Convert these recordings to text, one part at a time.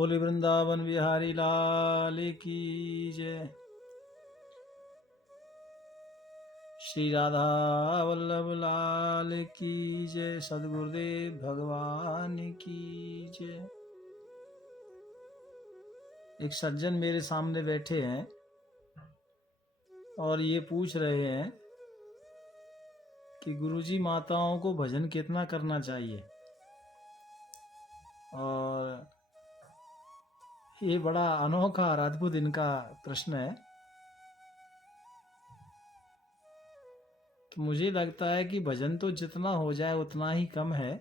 बोले वृंदावन बिहारी लाल की जय। श्री राधा वल्लभ लाल की जय। सद्गुरुदेव भगवान की जय। एक सज्जन मेरे सामने बैठे हैं और ये पूछ रहे हैं कि गुरुजी माताओं को भजन कितना करना चाहिए। और ये बड़ा अनोखा और अद्भुत इनका प्रश्न है। तो मुझे लगता है कि भजन तो जितना हो जाए उतना ही कम है,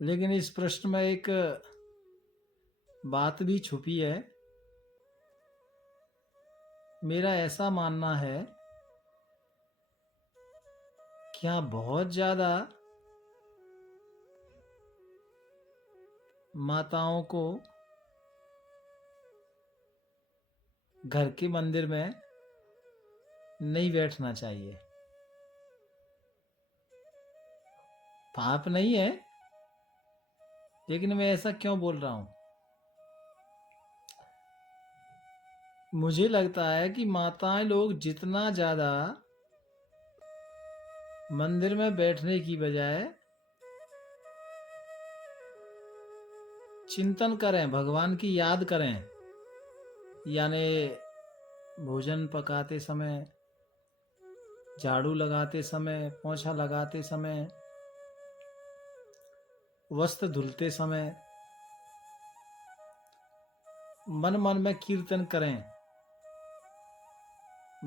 लेकिन इस प्रश्न में एक बात भी छुपी है। मेरा ऐसा मानना है कि हाँ, बहुत ज्यादा माताओं को घर के मंदिर में नहीं बैठना चाहिए। पाप नहीं है, लेकिन मैं ऐसा क्यों बोल रहा हूं? मुझे लगता है कि माताएं लोग जितना ज्यादा मंदिर में बैठने की बजाय चिंतन करें, भगवान की याद करें, यानी भोजन पकाते समय, झाड़ू लगाते समय, पोंछा लगाते समय, वस्त्र धुलते समय मन मन में कीर्तन करें,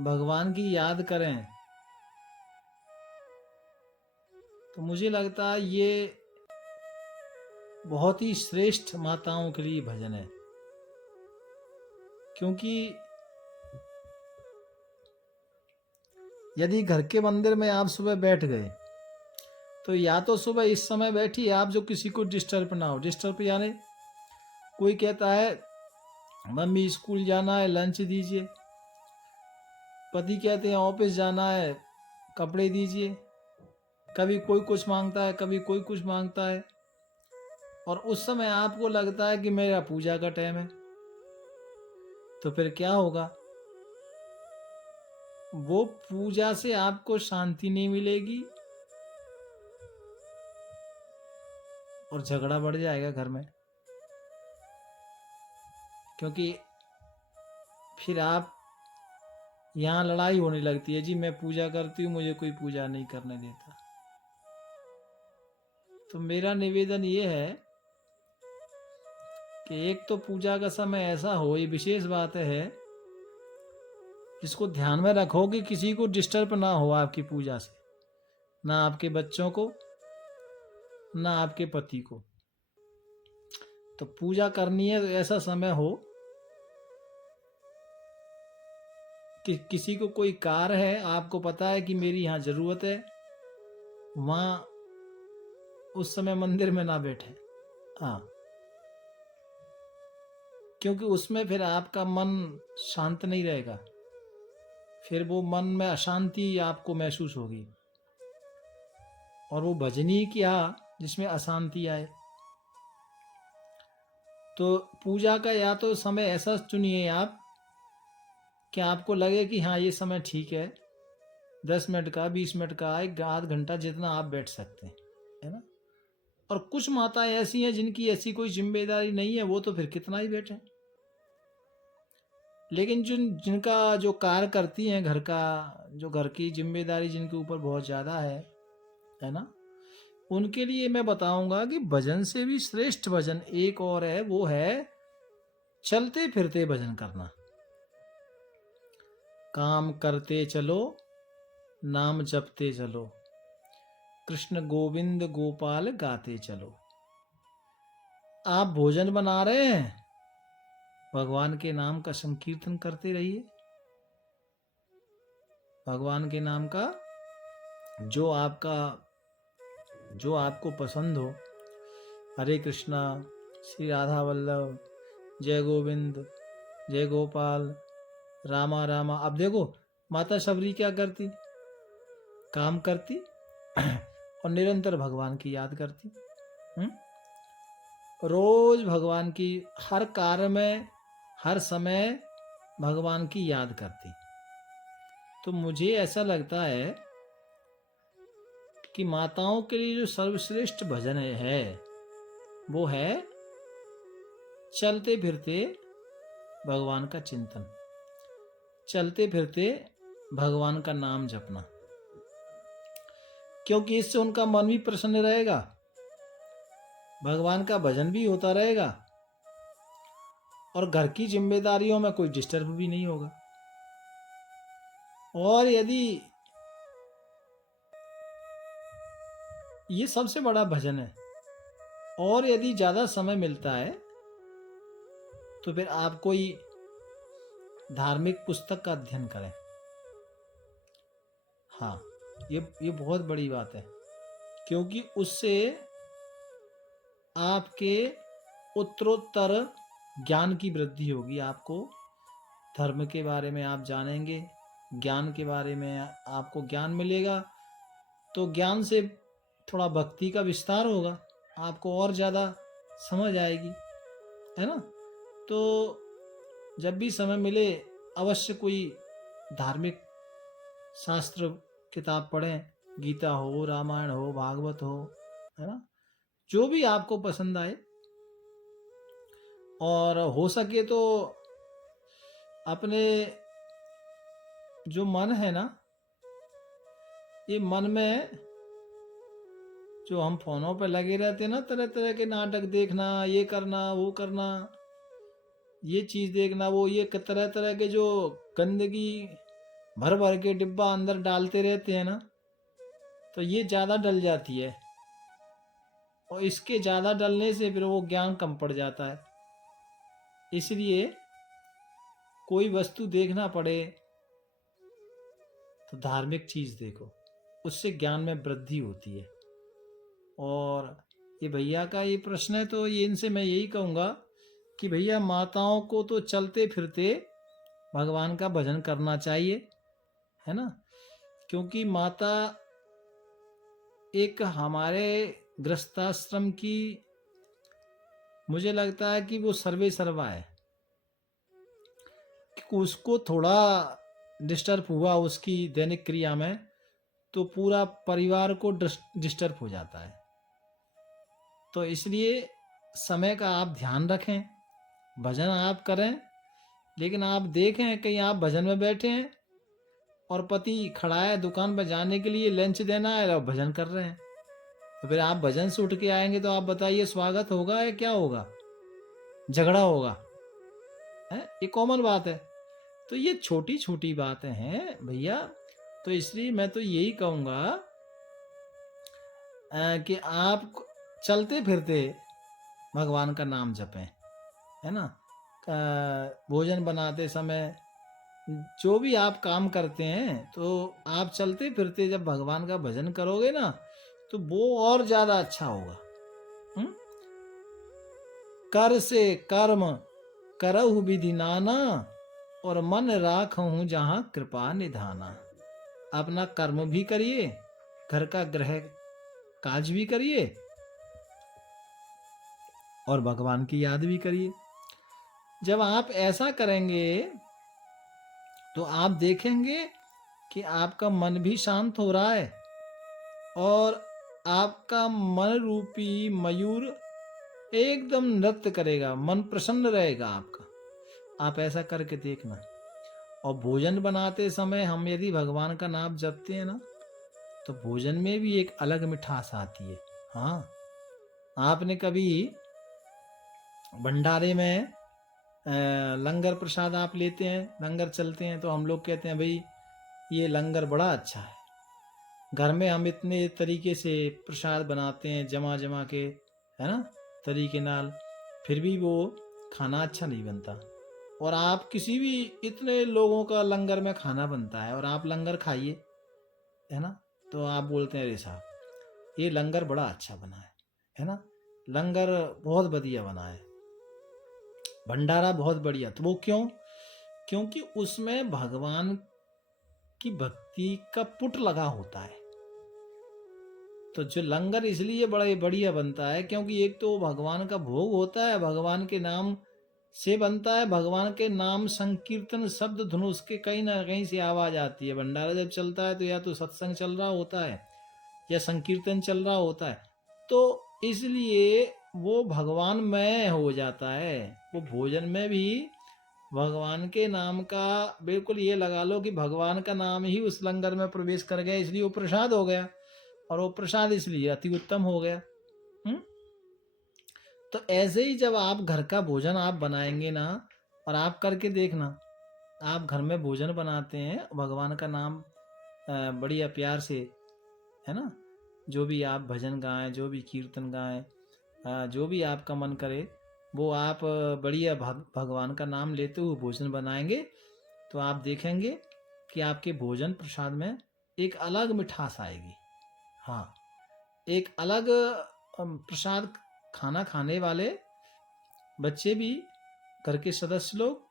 भगवान की याद करें, तो मुझे लगता है ये बहुत ही श्रेष्ठ माताओं के लिए भजन है। क्योंकि यदि घर के मंदिर में आप सुबह बैठ गए तो या तो सुबह इस समय बैठिए आप जो किसी को डिस्टर्ब ना हो। डिस्टर्ब यानी कोई कहता है मम्मी स्कूल जाना है लंच दीजिए, पति कहते हैं ऑफिस जाना है कपड़े दीजिए, कभी कोई कुछ मांगता है, कभी कोई कुछ मांगता है, और उस समय आपको लगता है कि मेरा पूजा का टाइम है, तो फिर क्या होगा? वो पूजा से आपको शांति नहीं मिलेगी और झगड़ा बढ़ जाएगा घर में। क्योंकि फिर आप यहाँ लड़ाई होने लगती है, जी मैं पूजा करती हूँ, मुझे कोई पूजा नहीं करने देता। तो मेरा निवेदन ये है कि एक तो पूजा का समय ऐसा हो, ये विशेष बात है जिसको ध्यान में रखो कि किसी को डिस्टर्ब ना हो आपकी पूजा से, ना आपके बच्चों को, ना आपके पति को। तो पूजा करनी है तो ऐसा समय हो कि किसी को कोई कार्य है, आपको पता है कि मेरी यहाँ जरूरत है, वहां उस समय मंदिर में ना बैठे। हाँ, क्योंकि उसमें फिर आपका मन शांत नहीं रहेगा, फिर वो मन में अशांति आपको महसूस होगी, और वो भजनी क्या जिसमें अशांति आए। तो पूजा का या तो समय ऐसा चुनिए आप कि आपको लगे कि हाँ ये समय ठीक है, 10 मिनट का, 20 मिनट का, एक आध घंटा, जितना आप बैठ सकते हैं, है ना। और कुछ माताएं ऐसी हैं जिनकी ऐसी कोई जिम्मेदारी नहीं है, वो तो फिर कितना ही बैठे। लेकिन जिनका जो कार्य करती हैं घर का, जो घर की जिम्मेदारी जिनके ऊपर बहुत ज्यादा है ना, उनके लिए मैं बताऊंगा कि भजन से भी श्रेष्ठ भजन एक और है, वो है चलते फिरते भजन करना। काम करते चलो, नाम जपते चलो, कृष्ण गोविंद गोपाल गाते चलो। आप भोजन बना रहे हैं, भगवान के नाम का संकीर्तन करते रहिए। भगवान के नाम का जो आपको पसंद हो, हरे कृष्णा, श्री राधा वल्लभ, जय गोविंद, जय गोपाल, रामा रामा। अब देखो माता शबरी क्या करती, काम करती और निरंतर भगवान की याद करती। रोज भगवान की हर कार्य में, हर समय भगवान की याद करती। तो मुझे ऐसा लगता है कि माताओं के लिए जो सर्वश्रेष्ठ भजन है वो है चलते फिरते भगवान का चिंतन, चलते फिरते भगवान का नाम जपना, क्योंकि इससे उनका मन भी प्रसन्न रहेगा, भगवान का भजन भी होता रहेगा और घर की जिम्मेदारियों में कोई डिस्टर्ब भी नहीं होगा। और यदि ये सबसे बड़ा भजन है, और यदि ज़्यादा समय मिलता है तो फिर आप कोई धार्मिक पुस्तक का अध्ययन करें। हाँ, ये बहुत बड़ी बात है, क्योंकि उससे आपके उत्तरोत्तर ज्ञान की वृद्धि होगी। आपको धर्म के बारे में आप जानेंगे, ज्ञान के बारे में आपको ज्ञान मिलेगा, तो ज्ञान से थोड़ा भक्ति का विस्तार होगा, आपको और ज़्यादा समझ आएगी, है ना। तो जब भी समय मिले अवश्य कोई धार्मिक शास्त्र किताब पढ़ें, गीता हो, रामायण हो, भागवत हो, है ना, जो भी आपको पसंद आए। और हो सके तो अपने जो मन है ना, ये मन में जो हम फोनों पे लगे रहते हैं ना, तरह तरह के नाटक देखना, ये करना, वो करना, ये चीज देखना, वो ये तरह तरह के जो गंदगी भर भर के डिब्बा अंदर डालते रहते हैं ना, तो ये ज़्यादा डल जाती है, और इसके ज़्यादा डलने से फिर वो ज्ञान कम पड़ जाता है। इसलिए कोई वस्तु देखना पड़े तो धार्मिक चीज़ देखो, उससे ज्ञान में वृद्धि होती है। और ये भैया का ये प्रश्न है, तो ये इनसे मैं यही कहूँगा कि भैया माताओं को तो चलते फिरते भगवान का भजन करना चाहिए, है ना, क्योंकि माता एक हमारे गृहस्थाश्रम की, मुझे लगता है कि वो सर्वे सर्वा है। कि उसको थोड़ा डिस्टर्ब हुआ उसकी दैनिक क्रिया में तो पूरा परिवार को डिस्टर्ब हो जाता है। तो इसलिए समय का आप ध्यान रखें, भजन आप करें, लेकिन आप देखें कहीं आप भजन में बैठे हैं और पति खड़ा है दुकान पर जाने के लिए, लंच देना है और भजन कर रहे हैं, तो फिर आप भजन से उठ के आएंगे तो आप बताइए स्वागत होगा या क्या होगा? झगड़ा होगा, है? ये कॉमन बात है। तो ये छोटी छोटी बातें हैं भैया। तो इसलिए मैं तो यही कहूँगा कि आप चलते फिरते भगवान का नाम जपें, है ना। भोजन बनाते समय, जो भी आप काम करते हैं, तो आप चलते फिरते जब भगवान का भजन करोगे ना, तो वो और ज्यादा अच्छा होगा। कर से कर्म करहु विधि नाना, और मन राखहु जहाँ कृपा निधाना। अपना कर्म भी करिए, घर का गृह काज भी करिए, और भगवान की याद भी करिए। जब आप ऐसा करेंगे तो आप देखेंगे कि आपका मन भी शांत हो रहा है, और आपका मन रूपी मयूर एकदम नृत्य करेगा, मन प्रसन्न रहेगा आपका। आप ऐसा करके देखना। और भोजन बनाते समय हम यदि भगवान का नाम जपते हैं ना, तो भोजन में भी एक अलग मिठास आती है। हाँ, आपने कभी भंडारे में लंगर प्रसाद आप लेते हैं, लंगर चलते हैं, तो हम लोग कहते हैं भाई ये लंगर बड़ा अच्छा है। घर में हम इतने तरीके से प्रसाद बनाते हैं जमा जमा के, है ना, तरीके नाल, फिर भी वो खाना अच्छा नहीं बनता। और आप किसी भी, इतने लोगों का लंगर में खाना बनता है और आप लंगर खाइए, है ना, तो आप बोलते हैं अरे साहब ये लंगर बड़ा अच्छा बना है ना, लंगर बहुत बढ़िया बना है, भंडारा बहुत बढ़िया। तो वो क्यों? क्योंकि उसमें भगवान की भक्ति का पुट लगा होता है। तो जो लंगर इसलिए बड़ा बढ़िया बनता है क्योंकि एक तो भगवान का भोग होता है, भगवान के नाम से बनता है, भगवान के नाम संकीर्तन शब्द धनुष के कहीं ना कहीं से आवाज आती है। भंडारा जब चलता है तो या तो सत्संग चल रहा होता है या संकीर्तन चल रहा होता है, तो इसलिए वो भगवानमय हो जाता है। वो भोजन में भी भगवान के नाम का, बिल्कुल ये लगा लो कि भगवान का नाम ही उस लंगर में प्रवेश कर गया, इसलिए वो प्रसाद हो गया, और वो प्रसाद इसलिए अति उत्तम हो गया। तो ऐसे ही जब आप घर का भोजन आप बनाएंगे ना, और आप करके देखना, आप घर में भोजन बनाते हैं, भगवान का नाम बढ़िया प्यार से, है ना, जो भी आप भजन गाएं, जो भी कीर्तन गाएं, जो भी आपका मन करे वो आप बढ़िया भगवान का नाम लेते हुए भोजन बनाएंगे, तो आप देखेंगे कि आपके भोजन प्रसाद में एक अलग मिठास आएगी। हाँ, एक अलग प्रसाद खाना खाने वाले बच्चे भी, घर के सदस्य लोग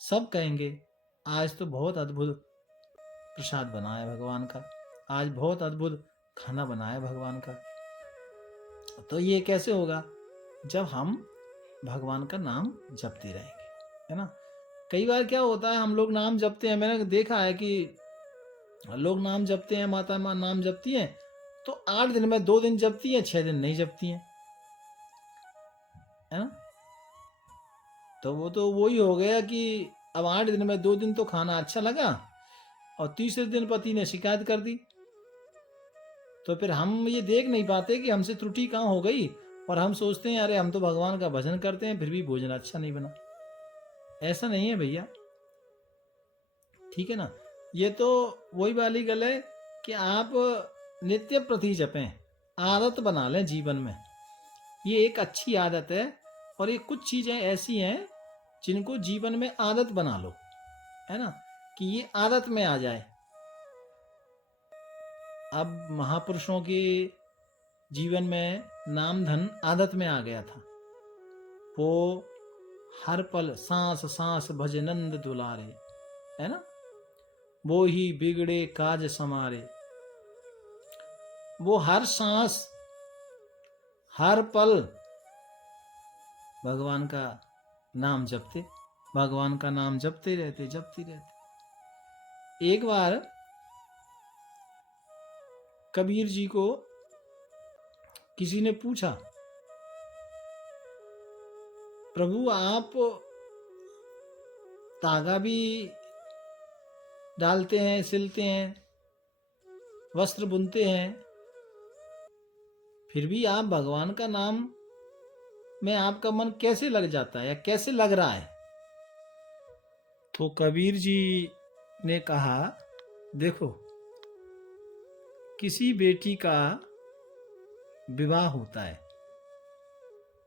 सब कहेंगे आज तो बहुत अद्भुत प्रसाद बना है भगवान का, आज बहुत अद्भुत खाना बनाया भगवान का। तो ये कैसे होगा? जब हम भगवान का नाम जपते रहेंगे, है ना। कई बार क्या होता है, हम लोग नाम जपते हैं, मैंने देखा है कि लोग नाम जपते हैं, माता माँ नाम जपती हैं, तो 8 दिन में 2 दिन जपती हैं, 6 दिन नहीं जपती हैं, है ना। तो वो तो वही हो गया कि अब 8 दिन में 2 दिन तो खाना अच्छा लगा, और तीसरे दिन पति ने शिकायत कर दी। तो फिर हम ये देख नहीं पाते कि हमसे त्रुटि कहाँ हो गई, और हम सोचते हैं अरे हम तो भगवान का भजन करते हैं फिर भी भोजन अच्छा नहीं बना। ऐसा नहीं है भैया, ठीक है ना। ये तो वही वाली गल है कि आप नित्य प्रति जपें, आदत बना लें जीवन में, ये एक अच्छी आदत है। और ये कुछ चीजें ऐसी हैं जिनको जीवन में आदत बना लो, है ना, कि ये आदत में आ जाए। अब महापुरुषों के जीवन में नाम धन आदत में आ गया था। वो हर पल सांस सांस भज नंद दुलारे, है ना, वो ही बिगड़े काज समारे। वो हर सांस हर पल भगवान का नाम जपते, भगवान का नाम जपते रहते। एक बार कबीर जी को किसी ने पूछा, प्रभु आप धागा भी डालते हैं, सिलते हैं, वस्त्र बुनते हैं, फिर भी आप भगवान का नाम में आपका मन कैसे लग जाता है या कैसे लग रहा है? तो कबीर जी ने कहा, देखो किसी बेटी का विवाह होता है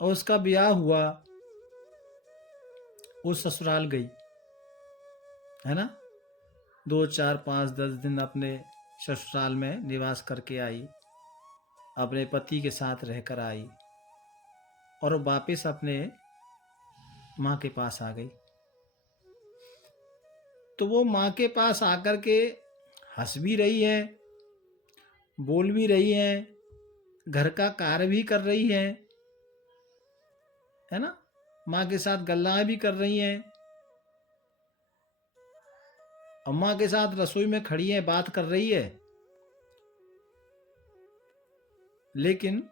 और उसका ब्याह हुआ, वो ससुराल गई, है ना, 2 4 5 10 दिन अपने ससुराल में निवास करके आई, अपने पति के साथ रहकर आई, और वापस अपने माँ के पास आ गई। तो वो माँ के पास आकर के हंस भी रही है, बोल भी रही है, घर का कार्य भी कर रही है ना, माँ के साथ गल्ला भी कर रही हैं, और माँ के साथ रसोई में खड़ी है, बात कर रही है। लेकिन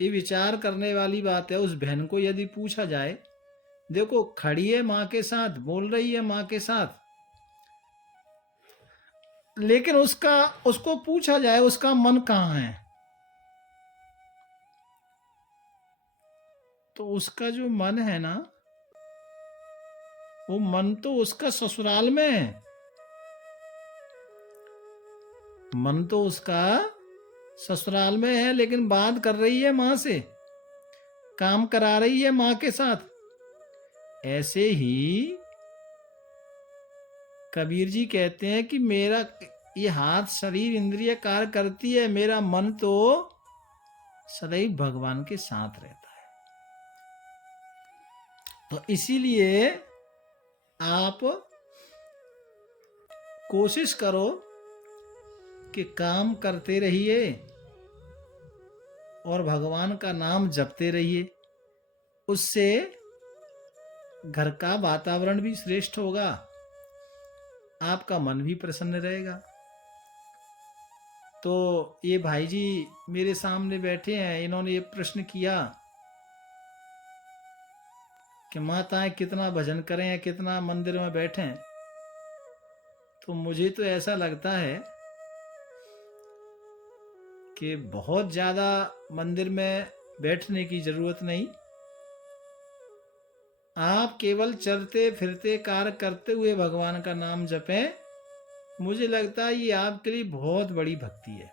ये विचार करने वाली बात है, उस बहन को यदि पूछा जाए, देखो खड़ी है माँ के साथ, बोल रही है माँ के साथ, लेकिन उसको पूछा जाए उसका मन कहाँ है, तो उसका जो मन है ना, वो मन तो उसका ससुराल में है, मन तो उसका ससुराल में है, लेकिन बात कर रही है माँ से, काम करा रही है माँ के साथ। ऐसे ही कबीर जी कहते हैं कि मेरा ये हाथ शरीर इंद्रिय कार्य करती है, मेरा मन तो सदैव भगवान के साथ रहता है। तो इसीलिए आप कोशिश करो कि काम करते रहिए और भगवान का नाम जपते रहिए, उससे घर का वातावरण भी श्रेष्ठ होगा, आपका मन भी प्रसन्न रहेगा। तो ये भाई जी मेरे सामने बैठे हैं, इन्होंने ये प्रश्न किया कि माताएं कितना भजन करें या कितना मंदिर में बैठें। तो मुझे तो ऐसा लगता है कि बहुत ज़्यादा मंदिर में बैठने की ज़रूरत नहीं। आप केवल चलते फिरते कार्य करते हुए भगवान का नाम जपें, मुझे लगता है ये आपके लिए बहुत बड़ी भक्ति है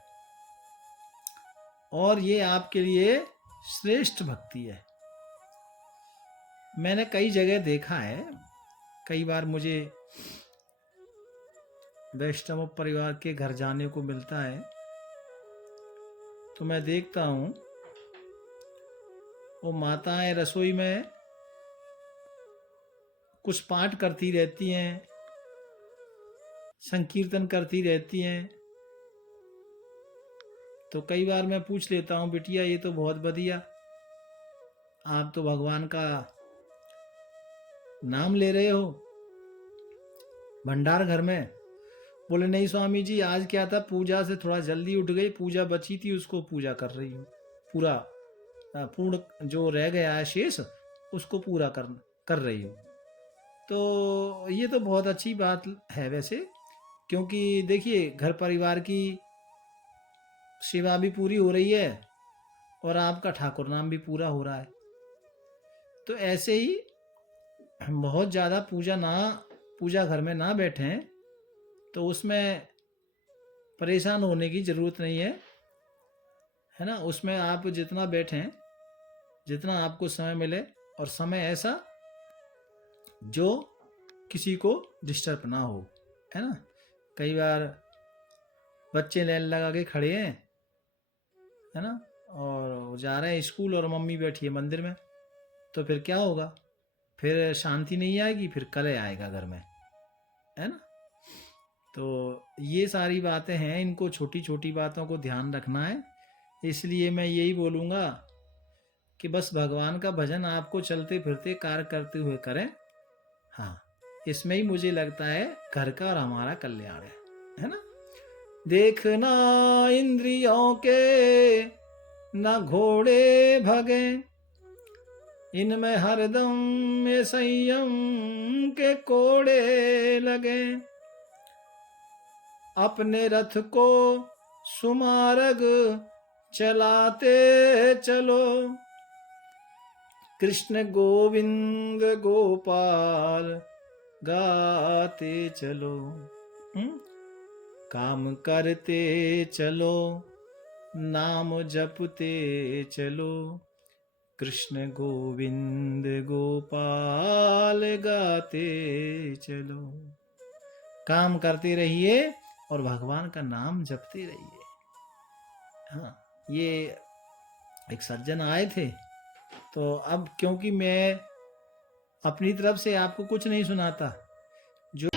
और ये आपके लिए श्रेष्ठ भक्ति है। मैंने कई जगह देखा है, कई बार मुझे वैष्णव परिवार के घर जाने को मिलता है तो मैं देखता हूँ वो माताएं रसोई में कुछ पाठ करती रहती हैं, संकीर्तन करती रहती हैं। तो कई बार मैं पूछ लेता हूँ, बिटिया ये तो बहुत बढ़िया, आप तो भगवान का नाम ले रहे हो भंडार घर में। बोले नहीं स्वामी जी, आज क्या था, पूजा से थोड़ा जल्दी उठ गई, पूजा बची थी उसको पूजा कर रही हूँ, पूरा पूर्ण जो रह गया है शेष उसको पूरा कर रही हूँ। तो ये तो बहुत अच्छी बात है वैसे, क्योंकि देखिए घर परिवार की सेवा भी पूरी हो रही है और आपका ठाकुर नाम भी पूरा हो रहा है। तो ऐसे ही बहुत ज़्यादा पूजा घर में ना बैठें, तो उसमें परेशान होने की ज़रूरत नहीं है ना। उसमें आप जितना बैठें, जितना आपको समय मिले, और समय ऐसा जो किसी को डिस्टर्ब ना हो, है ना। कई बार बच्चे लाइन लगा के खड़े हैं, है ना, और जा रहे हैं स्कूल और मम्मी बैठी है मंदिर में, तो फिर क्या होगा, फिर शांति नहीं आएगी, फिर कलह आएगा घर में, है ना। तो ये सारी बातें हैं, इनको छोटी छोटी बातों को ध्यान रखना है। इसलिए मैं यही बोलूँगा कि बस भगवान का भजन आपको चलते फिरते कार्य करते हुए करें। हाँ, इसमें ही मुझे लगता है घर का और हमारा कल्याण है ना। देखना इंद्रियों के न घोड़े भगे, इनमें हरदम में संयम के कोड़े लगे। अपने रथ को सुमार्ग चलाते चलो, कृष्ण गोविंद गोपाल गाते चलो। काम करते चलो, नाम जपते चलो, कृष्ण गोविंद गोपाल गाते चलो। काम करते रहिए और भगवान का नाम जपते रहिए। हाँ, ये एक सज्जन आए थे, तो अब क्योंकि मैं अपनी तरफ से आपको कुछ नहीं सुनाता, जो